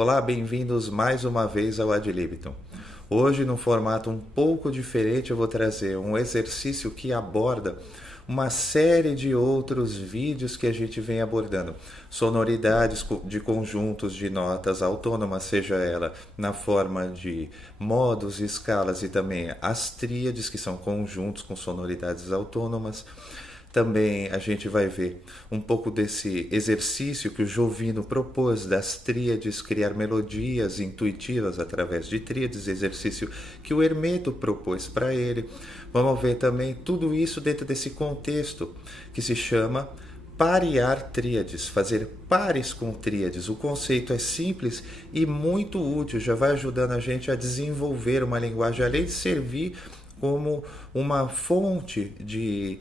Olá, bem-vindos mais uma vez ao Ad Libitum. Hoje, num formato um pouco diferente, eu vou trazer um exercício que aborda uma série de outros vídeos que a gente vem abordando. Sonoridades de conjuntos de notas autônomas, seja ela na forma de modos, escalas e também as tríades, que são conjuntos com sonoridades autônomas. Também a gente vai ver um pouco desse exercício que o Jovino propôs das tríades, criar melodias intuitivas através de tríades, exercício que o Hermeto propôs para ele. Vamos ver também tudo isso dentro desse contexto que se chama parear tríades, fazer pares com tríades. O conceito é simples e muito útil, já vai ajudando a gente a desenvolver uma linguagem, além de servir como uma fonte de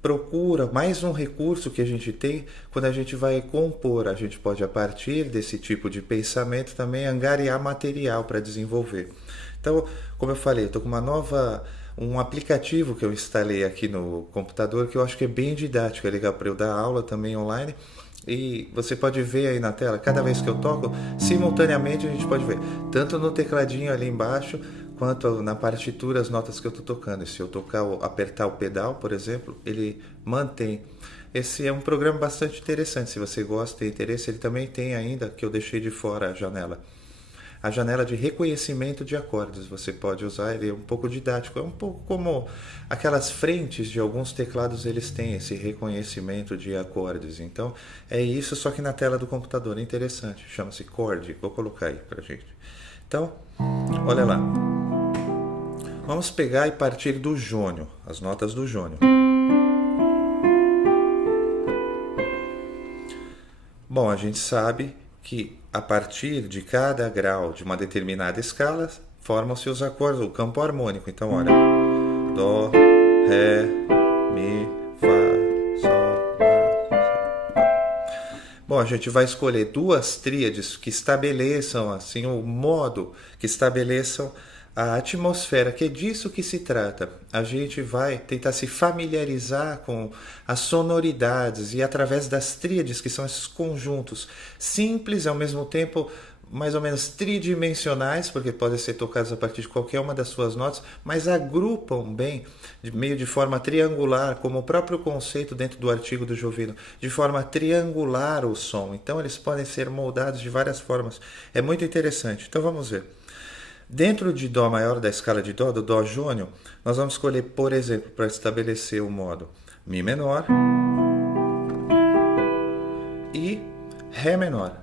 procura, mais um recurso que a gente tem quando a gente vai compor. A gente pode, a partir desse tipo de pensamento, também angariar material para desenvolver. Então, como eu falei, eu estou com um aplicativo que eu instalei aqui no computador que eu acho que é bem didático, é legal para eu dar aula também online. E você pode ver aí na tela, cada vez que eu toco, simultaneamente a gente pode ver, tanto no tecladinho ali embaixo, quanto na partitura as notas que eu estou tocando. E se eu apertar o pedal, por exemplo, ele mantém. Esse é um programa bastante interessante, se você gosta e tem interesse. Ele também tem ainda, que eu deixei de fora a janela de reconhecimento de acordes. Você pode usar, ele é um pouco didático, é um pouco como aquelas frentes de alguns teclados, eles têm esse reconhecimento de acordes. Então é isso, só que na tela do computador. É interessante, chama-se Chord. Vou colocar aí pra gente. Então, olha lá. Vamos pegar e partir do jônio, as notas do jônio. Bom, a gente sabe que a partir de cada grau de uma determinada escala, formam-se os acordes, o campo harmônico. Então, olha, Dó, Ré, Mi, Fá, Sol, Lá, Si. Bom, a gente vai escolher duas tríades que estabeleçam assim o modo, que estabeleçam a atmosfera, que é disso que se trata. A gente vai tentar se familiarizar com as sonoridades e através das tríades, que são esses conjuntos simples, ao mesmo tempo mais ou menos tridimensionais, porque podem ser tocados a partir de qualquer uma das suas notas, mas agrupam bem, meio de forma triangular, como o próprio conceito dentro do artigo do Jovino, de forma triangular o som. Então eles podem ser moldados de várias formas. É muito interessante. Então vamos ver. Dentro de Dó maior, da escala de Dó, do Dó jônio, nós vamos escolher, por exemplo, para estabelecer o modo Mi menor e Ré menor.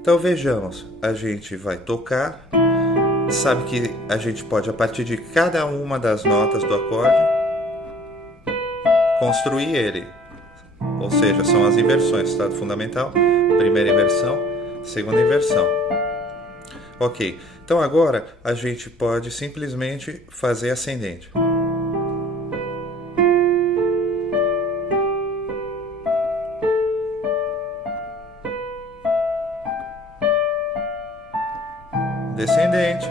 Então vejamos, a gente vai tocar, sabe que a gente pode, a partir de cada uma das notas do acorde, construir ele. Ou seja, são as inversões, estado fundamental, primeira inversão, segunda inversão. Ok, então agora a gente pode simplesmente fazer ascendente. Descendente.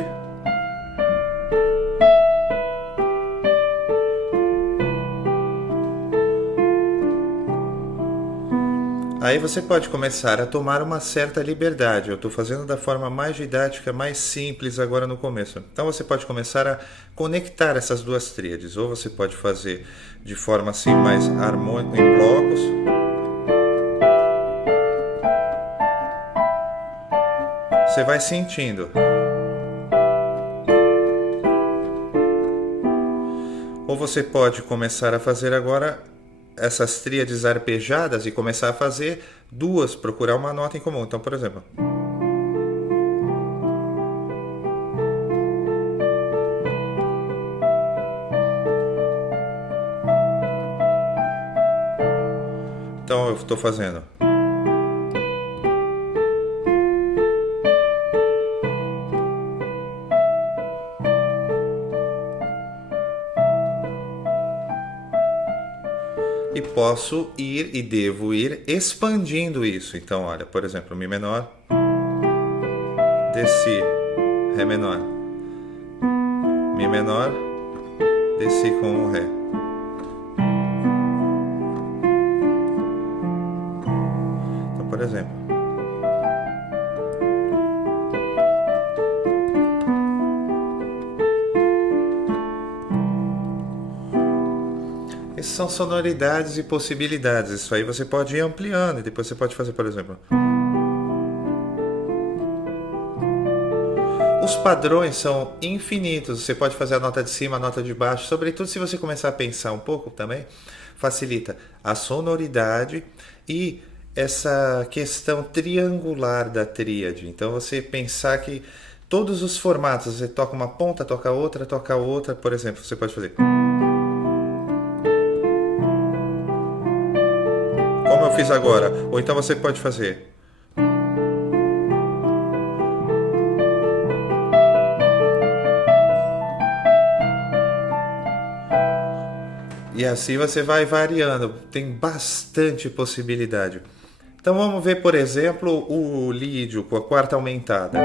Aí você pode começar a tomar uma certa liberdade. Eu estou fazendo da forma mais didática, mais simples agora no começo. Então você pode começar a conectar essas duas tríades. Ou você pode fazer de forma assim mais harmônica, em blocos. Você vai sentindo. Ou você pode começar a fazer agora essas tríades arpejadas e começar a fazer duas, procurar uma nota em comum. Então, por exemplo, então eu estou fazendo. E posso ir e devo ir expandindo isso. Então, olha, por exemplo, Mi menor, desci, Ré menor, Mi menor, desci com o Ré. Então, por exemplo. Essas são sonoridades e possibilidades. Isso aí você pode ir ampliando e depois você pode fazer, por exemplo. Os padrões são infinitos. Você pode fazer a nota de cima, a nota de baixo. Sobretudo se você começar a pensar um pouco também, facilita a sonoridade e essa questão triangular da tríade. Então você pensar que todos os formatos, você toca uma ponta, toca outra, por exemplo, você pode fazer como eu fiz agora, ou então você pode fazer e assim você vai variando, tem bastante possibilidade. Então vamos ver, por exemplo, o lídio com a quarta aumentada.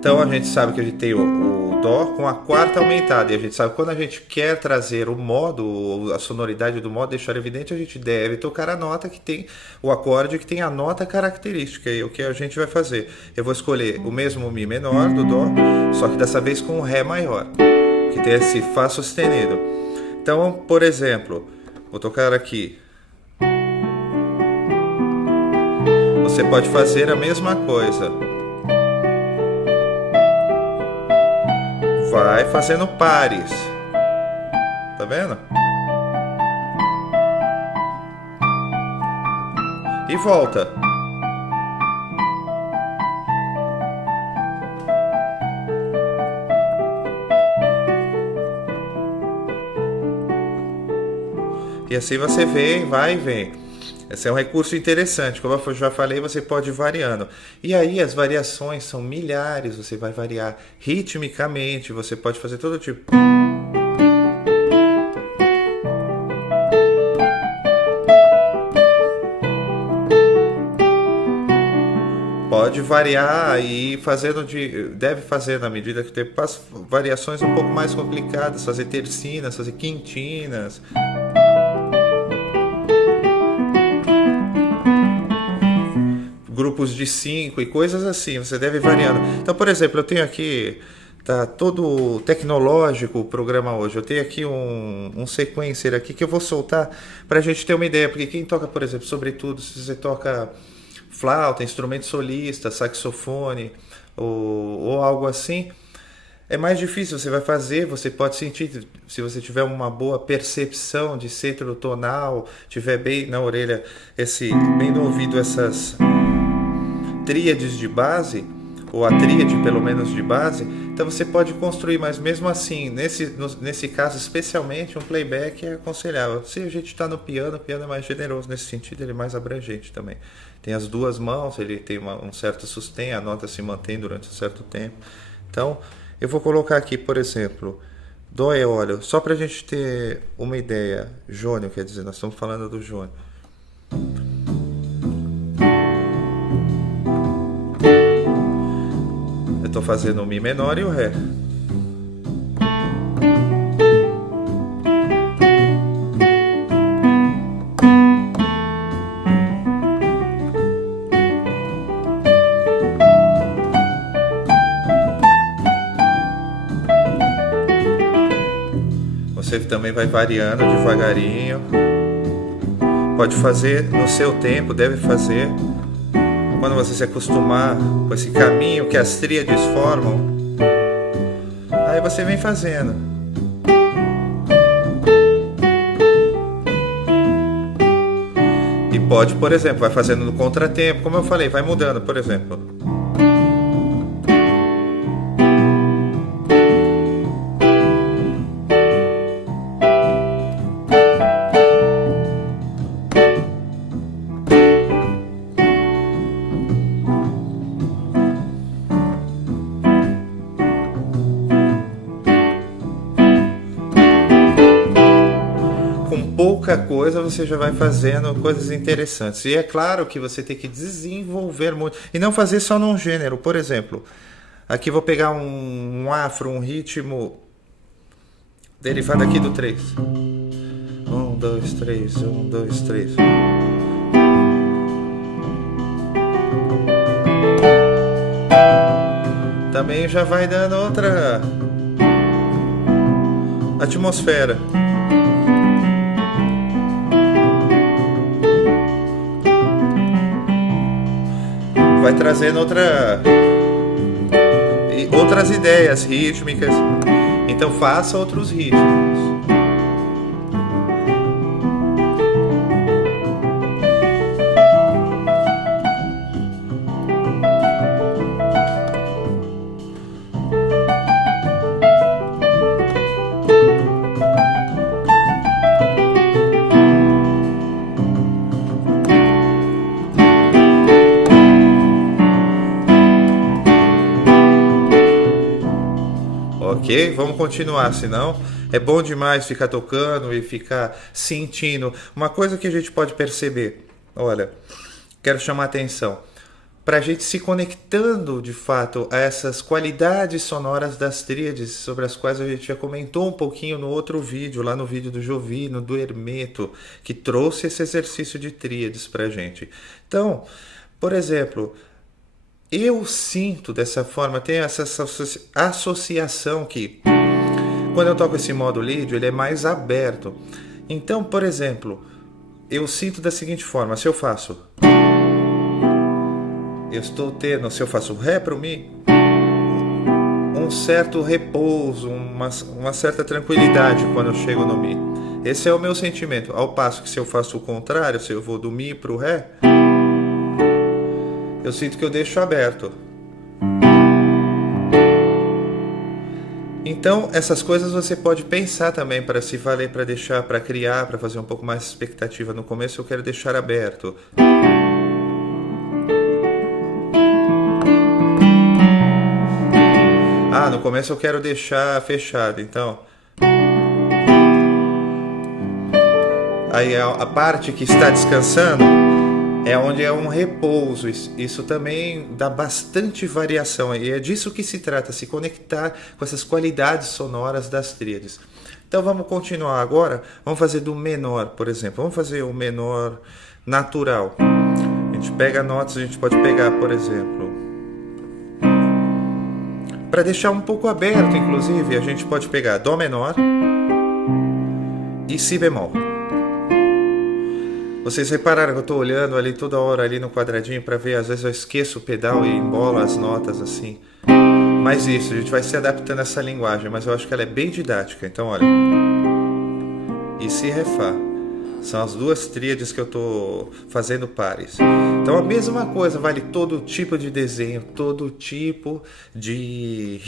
Então a gente sabe que a gente tem o Dó com a quarta aumentada, e a gente sabe que quando a gente quer trazer o modo, a sonoridade do modo, deixar evidente, a gente deve tocar a nota que tem, o acorde que tem a nota característica, e o que a gente vai fazer? Eu vou escolher o mesmo Mi menor do Dó, só que dessa vez com o Ré maior, que tem esse Fá sustenido. Então, por exemplo, vou tocar aqui. Você pode fazer a mesma coisa. Vai fazendo pares. Tá vendo? E volta. E assim você vem, vai e vem. Esse é um recurso interessante. Como eu já falei, você pode ir variando. E aí as variações são milhares. Você vai variar ritmicamente. Você pode fazer todo tipo. Pode variar e fazendo deve fazer na medida que o tempo passa, variações um pouco mais complicadas. Fazer tercinas, fazer quintinas. Grupos de 5 e coisas assim, você deve ir variando. Então, por exemplo, eu tenho aqui, tá todo tecnológico o programa hoje, eu tenho aqui um sequencer aqui que eu vou soltar para a gente ter uma ideia, porque quem toca, por exemplo, sobretudo se você toca flauta, instrumento solista, saxofone ou algo assim, é mais difícil, você vai fazer, você pode sentir, se você tiver uma boa percepção de cetro tonal, tiver bem na orelha, bem no ouvido essas tríades de base, ou a tríade pelo menos de base, então você pode construir, mas mesmo assim, nesse caso especialmente, um playback é aconselhável. Se a gente está no piano, o piano é mais generoso nesse sentido, ele é mais abrangente também. Tem as duas mãos, ele tem um certo sustém, a nota se mantém durante um certo tempo. Então, eu vou colocar aqui, por exemplo, Dó eólio, só para a gente ter uma ideia. Jônio, quer dizer, nós estamos falando do jônio. Eu estou fazendo o Mi menor e o Ré. Você também vai variando devagarinho. Pode fazer no seu tempo, deve fazer. Quando você se acostumar com esse caminho que as tríades formam, aí você vem fazendo. E pode, por exemplo, vai fazendo no contratempo, como eu falei, vai mudando, por exemplo. Pouca coisa você já vai fazendo coisas interessantes. E é claro que você tem que desenvolver muito. E não fazer só num gênero. Por exemplo, aqui vou pegar um afro, um ritmo derivado aqui do 3. 1, 2, 3, 1, 2, 3. Também já vai dando outra atmosfera. Vai trazendo outras ideias rítmicas. Então faça outros ritmos. Ok? Vamos continuar, senão é bom demais ficar tocando e ficar sentindo. Uma coisa que a gente pode perceber, olha, quero chamar a atenção, para a gente se conectando de fato a essas qualidades sonoras das tríades, sobre as quais a gente já comentou um pouquinho no outro vídeo, lá no vídeo do Jovino, do Hermeto, que trouxe esse exercício de tríades para a gente. Então, por exemplo, eu sinto dessa forma, tem essa associação que, quando eu toco esse modo lead, ele é mais aberto. Então, por exemplo, eu sinto da seguinte forma, se eu faço... Eu estou tendo, se eu faço Ré para o Mi, um certo repouso, uma certa tranquilidade quando eu chego no Mi. Esse é o meu sentimento. Ao passo que se eu faço o contrário, se eu vou do Mi para o Ré, eu sinto que eu deixo aberto. Então, essas coisas você pode pensar também para se valer, para deixar, para criar, para fazer um pouco mais de expectativa. No começo eu quero deixar aberto. Ah, no começo eu quero deixar fechado, então... Aí a parte que está descansando é onde é um repouso. Isso também dá bastante variação. E é disso que se trata, se conectar com essas qualidades sonoras das tríades. Então vamos continuar agora. Vamos fazer do menor, por exemplo. Vamos fazer o menor natural. A gente pega notas, a gente pode pegar, por exemplo... Para deixar um pouco aberto, inclusive, a gente pode pegar Dó menor e Si bemol. Vocês repararam que eu estou olhando ali toda hora ali no quadradinho para ver, às vezes eu esqueço o pedal e embolo as notas assim. Mas isso, a gente vai se adaptando a essa linguagem, mas eu acho que ela é bem didática. Então, olha. E Si, Ré, Fá. São as duas tríades que eu estou fazendo pares. Então a mesma coisa, vale todo tipo de desenho, todo tipo de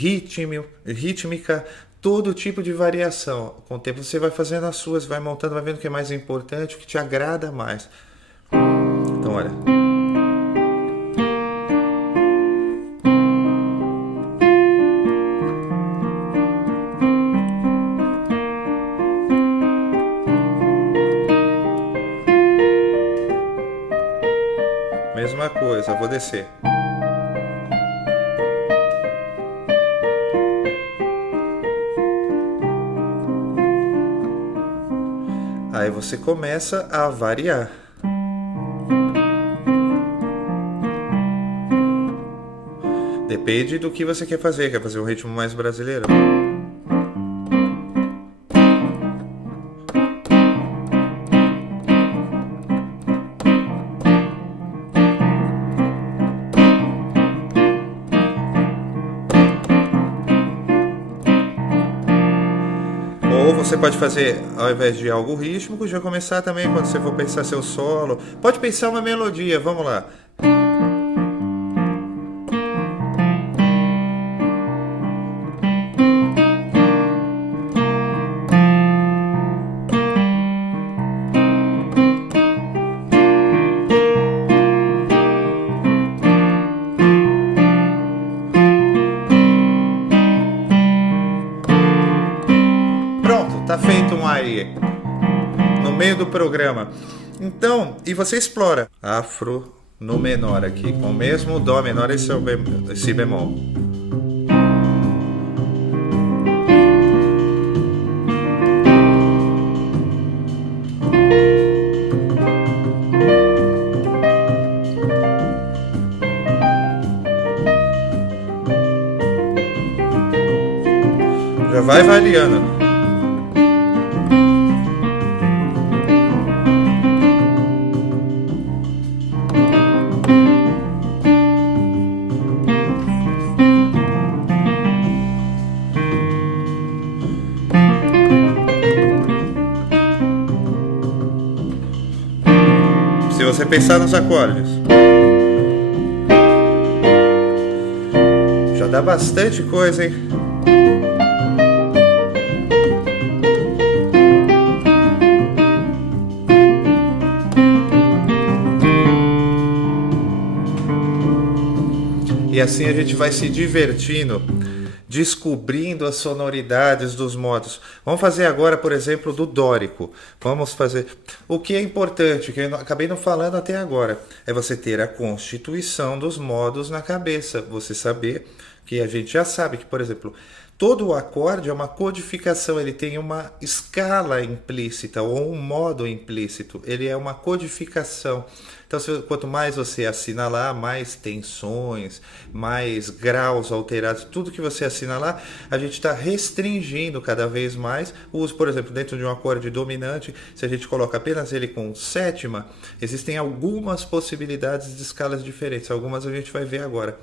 rítmica, todo tipo de variação. Com o tempo você vai fazendo as suas, vai montando, vai vendo o que é mais importante, o que te agrada mais. Então olha... Mesma coisa, vou descer. Aí você começa a variar. Depende do que você quer fazer. Quer fazer um ritmo mais brasileiro? Ou você pode fazer, ao invés de algo rítmico, já começar também, quando você for pensar seu solo. Pode pensar uma melodia, vamos lá. Tá feito um aí no meio do programa. Então, e você explora afro no menor aqui, com o mesmo Dó menor e Si bemol. Já vai variando. Se você pensar nos acordes, já dá bastante coisa, hein? E assim a gente vai se divertindo, descobrindo as sonoridades dos modos. Vamos fazer agora, por exemplo, do dórico. Vamos fazer. O que é importante, que eu acabei não falando até agora, é você ter a constituição dos modos na cabeça. Você saber que a gente já sabe que, por exemplo, todo o acorde é uma codificação, ele tem uma escala implícita ou um modo implícito, ele é uma codificação. Então, quanto mais você assinalar, mais tensões, mais graus alterados, tudo que você assinalar, a gente está restringindo cada vez mais o uso. Por exemplo, dentro de um acorde dominante, se a gente coloca apenas ele com sétima, existem algumas possibilidades de escalas diferentes, algumas a gente vai ver agora.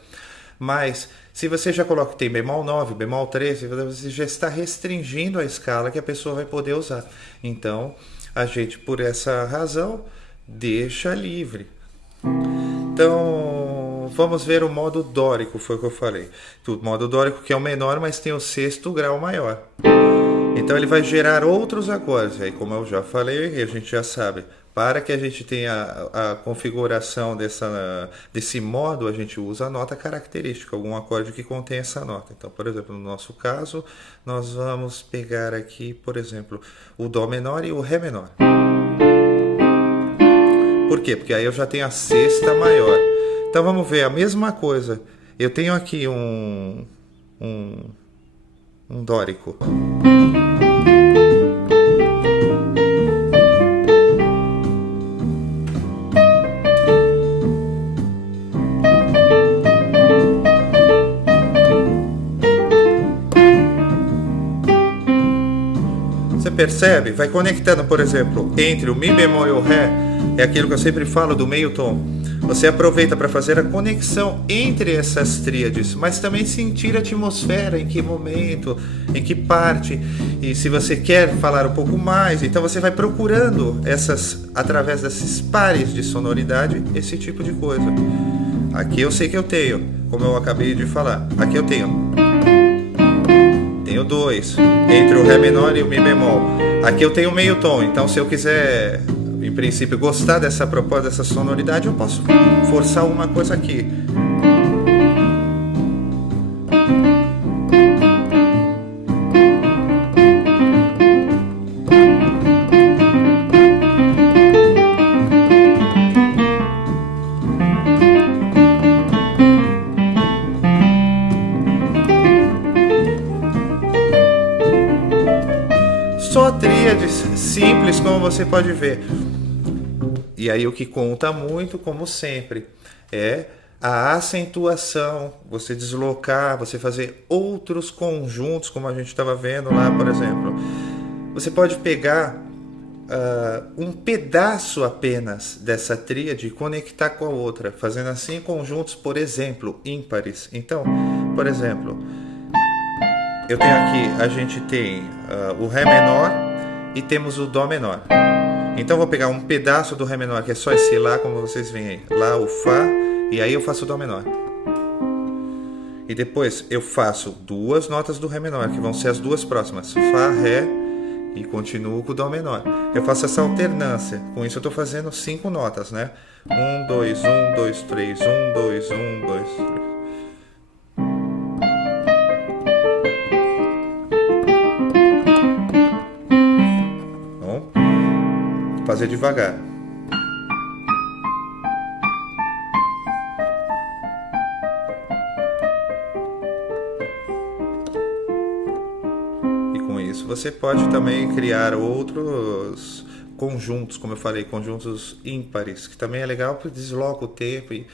Mas se você já coloca que tem bemol 9, bemol 13, você já está restringindo a escala que a pessoa vai poder usar. Então, a gente, por essa razão, deixa livre. Então, vamos ver o modo dórico, foi o que eu falei. O modo dórico que é o menor, mas tem o sexto grau maior. Então, ele vai gerar outros acordes. Aí, como eu já falei, a gente já sabe. Para que a gente tenha a configuração desse modo, a gente usa a nota característica, algum acorde que contém essa nota. Então, por exemplo, no nosso caso, nós vamos pegar aqui, por exemplo, o Dó menor e o Ré menor. Por quê? Porque aí eu já tenho a sexta maior. Então, vamos ver a mesma coisa. Eu tenho aqui um dórico. Percebe? Vai conectando, por exemplo, entre o Mi bemol e o Ré, é aquilo que eu sempre falo do meio tom. Você aproveita para fazer a conexão entre essas tríades, mas também sentir a atmosfera, em que momento, em que parte. E se você quer falar um pouco mais, então você vai procurando através desses pares de sonoridade, esse tipo de coisa. Aqui eu sei que eu tenho, como eu acabei de falar, aqui eu tenho 2, entre o Ré menor e o Mi bemol. Aqui eu tenho meio tom, então se eu quiser, em princípio, gostar dessa proposta, dessa sonoridade, eu posso forçar alguma coisa aqui. Só tríades simples, como você pode ver. E aí o que conta muito, como sempre, é a acentuação, você deslocar, você fazer outros conjuntos, como a gente estava vendo lá, por exemplo. Você pode pegar um pedaço apenas dessa tríade e conectar com a outra, fazendo assim conjuntos, por exemplo, ímpares. Então, por exemplo, eu tenho aqui, a gente tem o Ré menor e temos o Dó menor. Então vou pegar um pedaço do Ré menor, que é só esse Lá, como vocês veem aí. Lá, o Fá, e aí eu faço o Dó menor. E depois eu faço duas notas do Ré menor, que vão ser as duas próximas. Fá, Ré, e continuo com o Dó menor. Eu faço essa alternância. Com isso eu estou fazendo 5 notas, né? 1, 2, 1, 2, 3, 1, 2, 1, 2, 3. Fazer devagar. E com isso você pode também criar outros conjuntos, como eu falei, conjuntos ímpares, que também é legal porque desloca o tempo e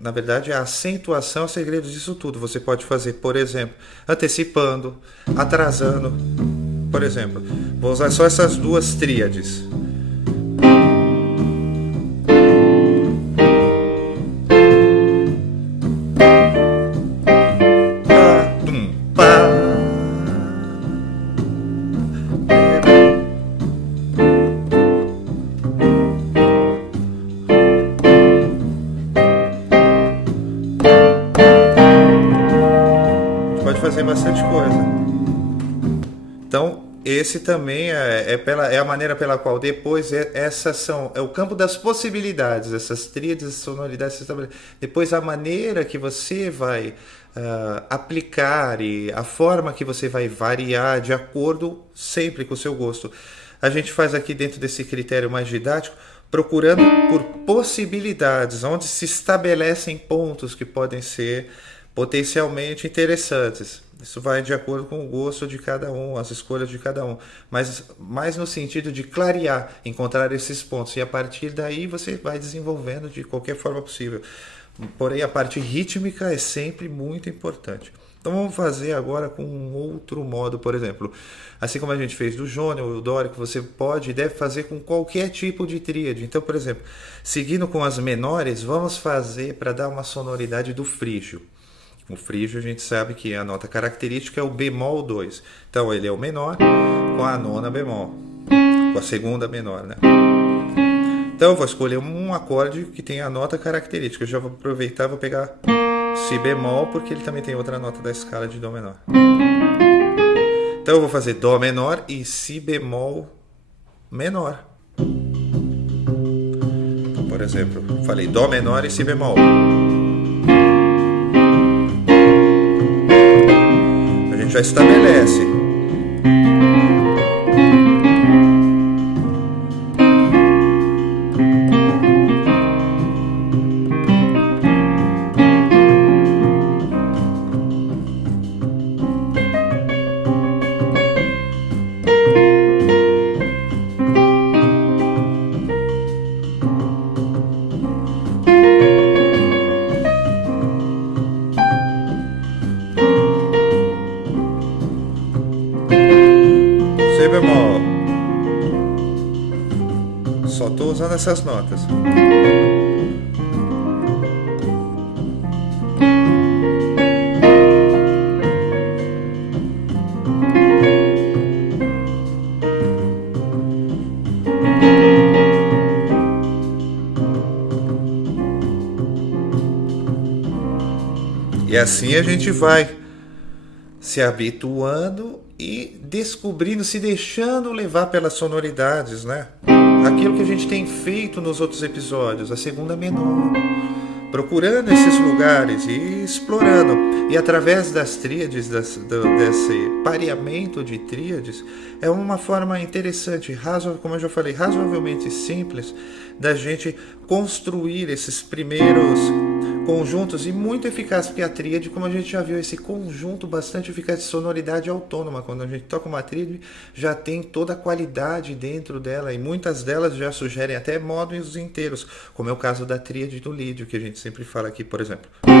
Na verdade, a acentuação é o segredo disso tudo. Você pode fazer, por exemplo, antecipando, atrasando. Por exemplo, vou usar só essas duas tríades. Pode fazer bastante coisa. Então, esse também é a maneira pela qual depois é o campo das possibilidades, essas tríades, essas sonoridades. Depois a maneira que você vai aplicar e a forma que você vai variar de acordo sempre com o seu gosto. A gente faz aqui dentro desse critério mais didático, procurando por possibilidades, onde se estabelecem pontos que podem ser potencialmente interessantes. Isso vai de acordo com o gosto de cada um, as escolhas de cada um, mas mais no sentido de clarear, encontrar esses pontos, e a partir daí você vai desenvolvendo de qualquer forma possível. Porém, a parte rítmica é sempre muito importante. Então vamos fazer agora com um outro modo, por exemplo. Assim como a gente fez do jônio ou do dórico, você pode e deve fazer com qualquer tipo de tríade. Então, por exemplo, seguindo com as menores, vamos fazer para dar uma sonoridade do frígio. O frígio a gente sabe que a nota característica é o bemol 2. Então ele é o menor com a nona bemol, com a segunda menor, né? Então eu vou escolher um acorde que tem a nota característica. Eu já vou aproveitar e vou pegar si bemol, porque ele também tem outra nota da escala de dó menor. Então eu vou fazer dó menor e si bemol menor. Então, por exemplo, falei dó menor e si bemol. A gente já estabelece. Si bemol. Só estou usando essas notas. E assim a gente vai se habituando e descobrindo, se deixando levar pelas sonoridades, né? Aquilo que a gente tem feito nos outros episódios, a segunda menor, procurando esses lugares e explorando. E através das tríades, desse pareamento de tríades, é uma forma interessante, como eu já falei, razoavelmente simples, da gente construir esses primeiros conjuntos, e muito eficaz, porque a tríade, como a gente já viu, esse conjunto bastante eficaz de sonoridade autônoma. Quando a gente toca uma tríade, já tem toda a qualidade dentro dela, e muitas delas já sugerem até modos inteiros, como é o caso da tríade do lídio, que a gente sempre fala aqui, por exemplo. A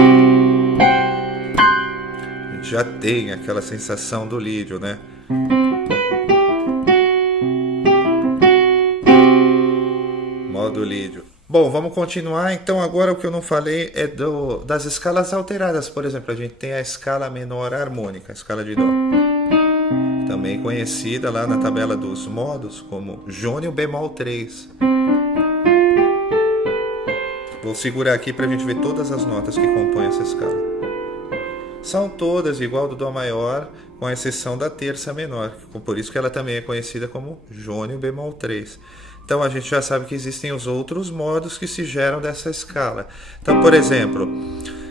gente já tem aquela sensação do lídio, né? Modo lídio. Bom, vamos continuar. Então agora o que eu não falei é das escalas alteradas. Por exemplo, a gente tem a escala menor harmônica, a escala de dó, também conhecida lá na tabela dos modos como jônio bemol 3. Vou segurar aqui para a gente ver todas as notas que compõem essa escala. São todas igual do dó maior, com exceção da terça menor, por isso que ela também é conhecida como jônio bemol 3. Então a gente já sabe que existem os outros modos que se geram dessa escala. Então, por exemplo,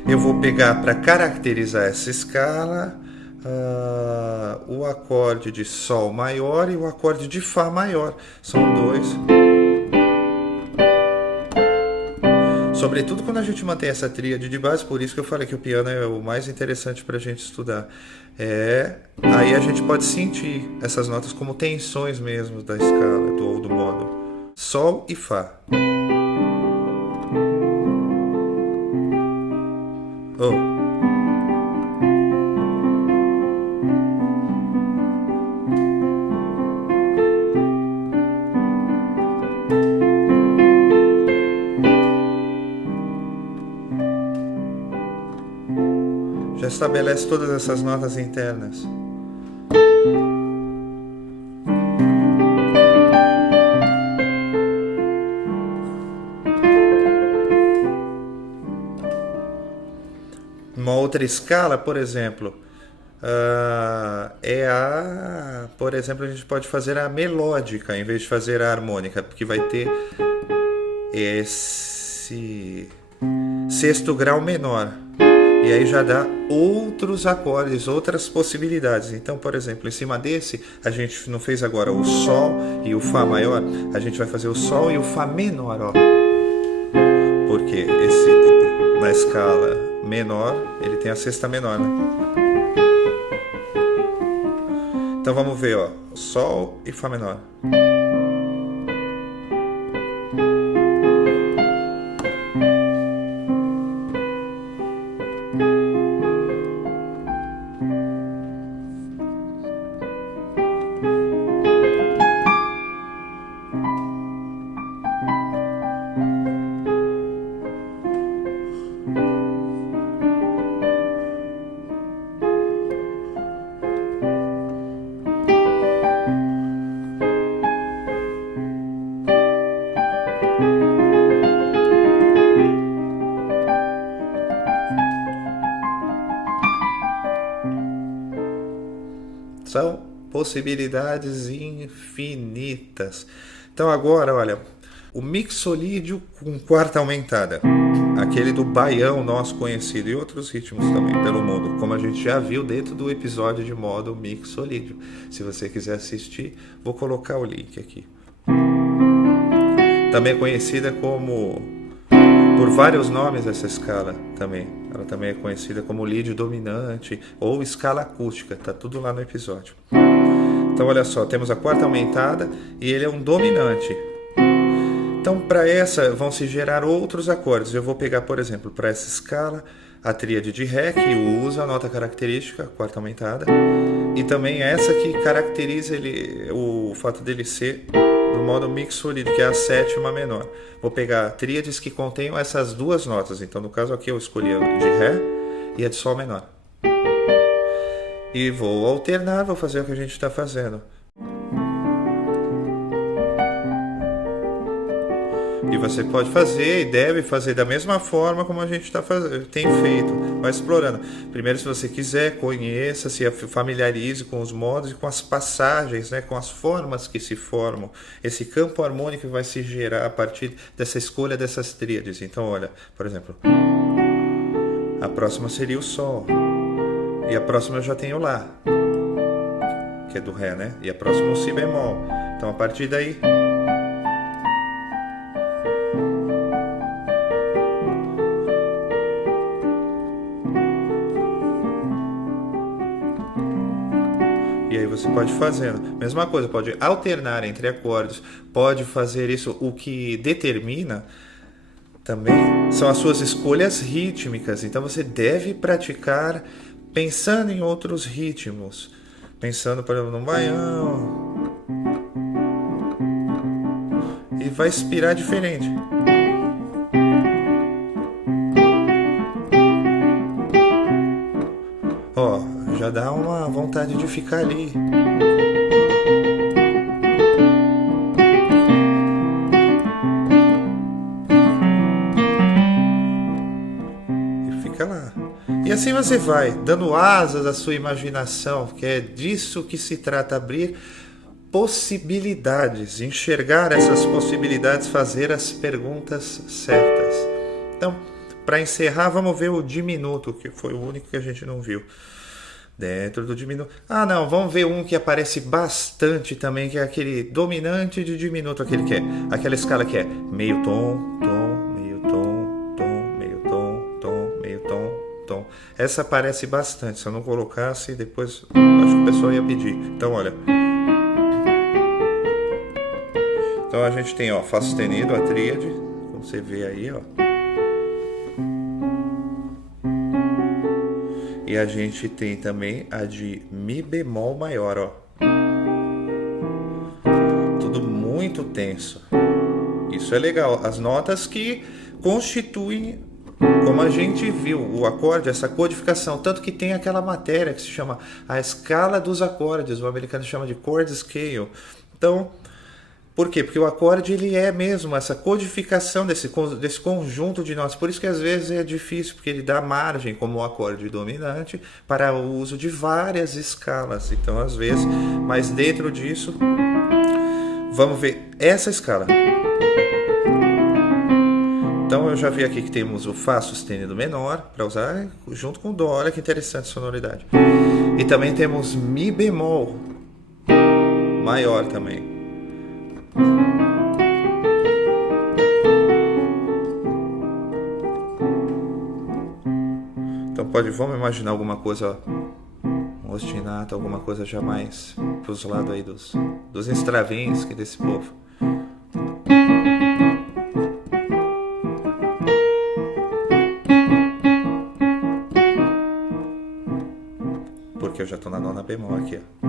eu vou pegar para caracterizar essa escala o acorde de sol maior e o acorde de fá maior. São dois. Sobretudo quando a gente mantém essa tríade de base, por isso que eu falei que o piano é o mais interessante para a gente estudar. Aí a gente pode sentir essas notas como tensões mesmo da escala, do modo. Sol e Fá. estabelece todas essas notas internas. Uma outra escala, por exemplo, por exemplo, a gente pode fazer a melódica em vez de fazer a harmônica, porque vai ter esse sexto grau menor. E aí já dá outros acordes, outras possibilidades. Então, por exemplo, em cima desse, a gente não fez agora o Sol e o Fá maior, a gente vai fazer o Sol e o Fá menor, ó. Porque esse, na escala menor, ele tem a sexta menor, né? Então vamos ver, ó, Sol e Fá menor. São possibilidades infinitas. Então agora, olha, o mixolídio com quarta aumentada, aquele do baião nosso conhecido e outros ritmos também pelo mundo, como a gente já viu dentro do episódio de modo mixolídio. Se você quiser assistir, vou colocar o link aqui. Também é conhecida como, por vários nomes essa escala também. Ela também é conhecida como lídio dominante ou escala acústica, tá tudo lá no episódio. Então olha só, temos a quarta aumentada e ele é um dominante. Então para essa vão se gerar outros acordes. Eu vou pegar, por exemplo, para essa escala, a tríade de Ré, que usa a nota característica, a quarta aumentada, e também essa que caracteriza o fato dele ser do modo mixolídio, que é a sétima menor. Vou pegar tríades que contenham essas duas notas. Então, no caso aqui, eu escolhi a de Ré e a de Sol menor. E vou alternar, vou fazer o que a gente está fazendo. E você pode fazer e deve fazer da mesma forma como a gente tem feito, vai explorando. Primeiro, se você quiser, conheça, se familiarize com os modos e com as passagens, né, com as formas que se formam. Esse campo harmônico vai se gerar a partir dessa escolha dessas tríades. Então, olha, por exemplo, a próxima seria o Sol. E a próxima eu já tenho Lá, que é do Ré, né? E a próxima é o Si bemol. Então, a partir daí... E aí você pode fazendo. Mesma coisa, pode alternar entre acordes, pode fazer isso. O que determina também são as suas escolhas rítmicas. Então você deve praticar pensando em outros ritmos. Pensando, por exemplo, no baião. E vai inspirar diferente. Ó, já dá uma vontade de ficar ali. E fica lá. E assim você vai, dando asas à sua imaginação, que é disso que se trata, abrir possibilidades, enxergar essas possibilidades, fazer as perguntas certas. Então, para encerrar, vamos ver o diminuto, que foi o único que a gente não viu. Dentro do diminuto. Ah, não, vamos ver um que aparece bastante também, que é aquele dominante de diminuto, aquela escala que é meio tom, tom, meio tom, tom, meio tom, tom, meio tom, tom. Essa aparece bastante. Se eu não colocasse, depois acho que o pessoal ia pedir. Então, olha. Então a gente tem, ó, Fá sustenido, a tríade, como você vê aí, ó. E a gente tem também a de Mi bemol maior, ó. Tudo muito tenso. Isso é legal. As notas que constituem como a gente viu, o acorde, essa codificação, tanto que tem aquela matéria que se chama a escala dos acordes, o americano chama de chord scale. Então, por quê? Porque o acorde ele é mesmo essa codificação desse conjunto de notas. Por isso que às vezes é difícil, porque ele dá margem como o acorde dominante para o uso de várias escalas. Então, às vezes, mas dentro disso, vamos ver essa escala. Então eu já vi aqui que temos o Fá sustenido menor para usar junto com o Dó. Olha que interessante a sonoridade. E também temos Mi bemol maior também. Então vamos imaginar alguma coisa ostinato, alguma coisa já mais para os lados aí dos Stravinsky desse povo. Porque eu já estou na nona bemol aqui, ó.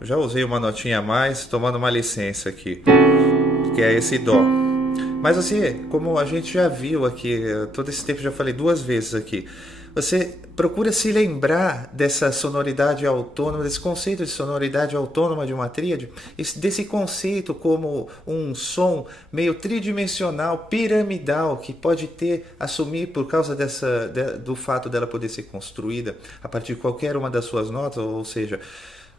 Eu já usei uma notinha a mais, tomando uma licença aqui, que é esse Dó. Mas assim, como a gente já viu aqui, todo esse tempo já falei 2 vezes aqui, você procura se lembrar dessa sonoridade autônoma, desse conceito de sonoridade autônoma de uma tríade, desse conceito como um som meio tridimensional, piramidal, que pode assumir por causa do fato dela poder ser construída a partir de qualquer uma das suas notas, ou seja,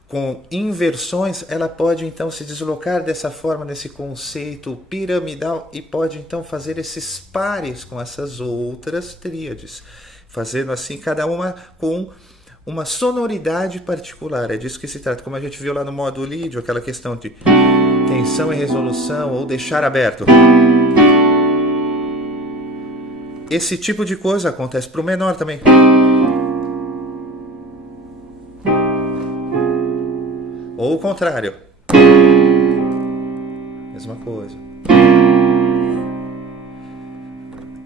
com inversões, ela pode então se deslocar dessa forma, nesse conceito piramidal, e pode então fazer esses pares com essas outras tríades, fazendo assim cada uma com uma sonoridade particular. É disso que se trata, como a gente viu lá no modo lídio, aquela questão de tensão e resolução ou deixar aberto. Esse tipo de coisa acontece para o menor também. Ou o contrário. Mesma coisa.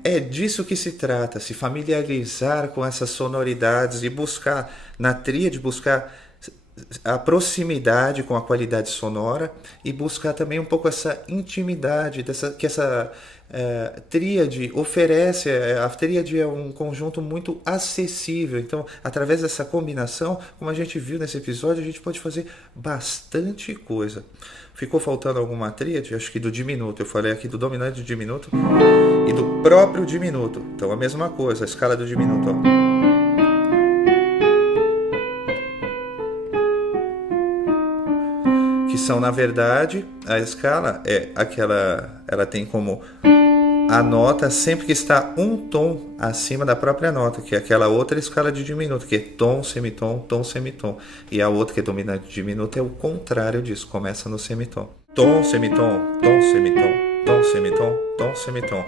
É disso que se trata, se familiarizar com essas sonoridades e buscar, na tríade, buscar a proximidade com a qualidade sonora e buscar também um pouco essa intimidade que essa tríade oferece. A tríade é um conjunto muito acessível, então através dessa combinação, como a gente viu nesse episódio, a gente pode fazer bastante coisa. Ficou faltando alguma tríade? Acho que do diminuto, eu falei aqui do dominante do diminuto e do próprio diminuto, então a mesma coisa, a escala do diminuto, ó. Que são, na verdade, a escala é aquela, ela tem como a nota sempre que está um tom acima da própria nota, que é aquela outra escala de diminuto, que é tom, semitom, semitom. E a outra que é dominante de diminuto é o contrário disso, começa no semitom. Tom, semitom, tom, semitom, tom, semitom, tom, semitom.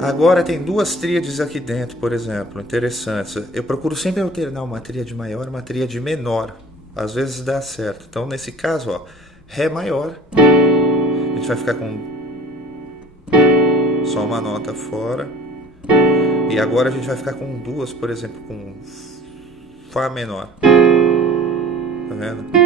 Agora tem 2 tríades aqui dentro, por exemplo, interessantes. Eu procuro sempre alternar uma tríade maior e uma tríade menor. Às vezes dá certo. Então, nesse caso, ó, Ré maior, a gente vai ficar com só uma nota fora. E agora a gente vai ficar com 2, por exemplo, com Fá menor. Tá vendo?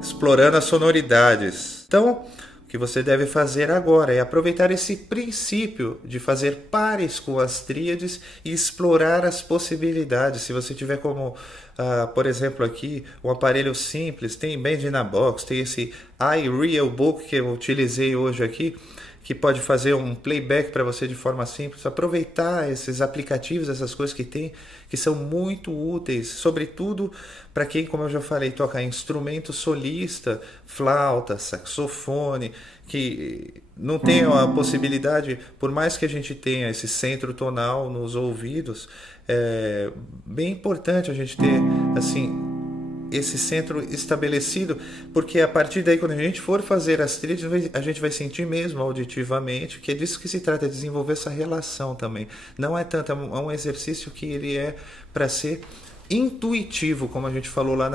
Explorando as sonoridades. Então, o que você deve fazer agora é aproveitar esse princípio de fazer pares com as tríades e explorar as possibilidades. Se você tiver como, por exemplo, aqui, um aparelho simples, tem Band in a Box, tem esse iReal Book que eu utilizei hoje aqui, que pode fazer um playback para você de forma simples. Aproveitar esses aplicativos, essas coisas que tem, que são muito úteis, sobretudo para quem, como eu já falei, toca instrumento solista, flauta, saxofone, que não tem a possibilidade, por mais que a gente tenha esse centro tonal nos ouvidos, é bem importante a gente ter assim esse centro estabelecido, porque a partir daí, quando a gente for fazer as trilhas, a gente vai sentir mesmo auditivamente, que é disso que se trata, é desenvolver essa relação também. Não é tanto, é um exercício que ele é para ser intuitivo, como a gente falou lá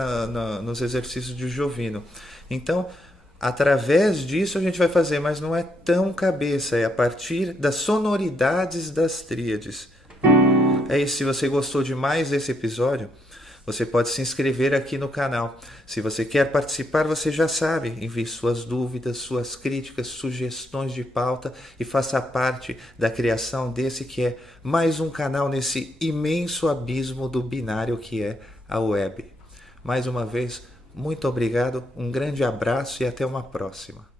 nos exercícios de Jovino. Então, através disso a gente vai fazer, mas não é tão cabeça, é a partir das sonoridades das tríades. É isso, se você gostou de mais desse episódio, você pode se inscrever aqui no canal. Se você quer participar, você já sabe, envie suas dúvidas, suas críticas, sugestões de pauta e faça parte da criação desse que é mais um canal nesse imenso abismo do binário que é a web. Mais uma vez, muito obrigado, um grande abraço e até uma próxima.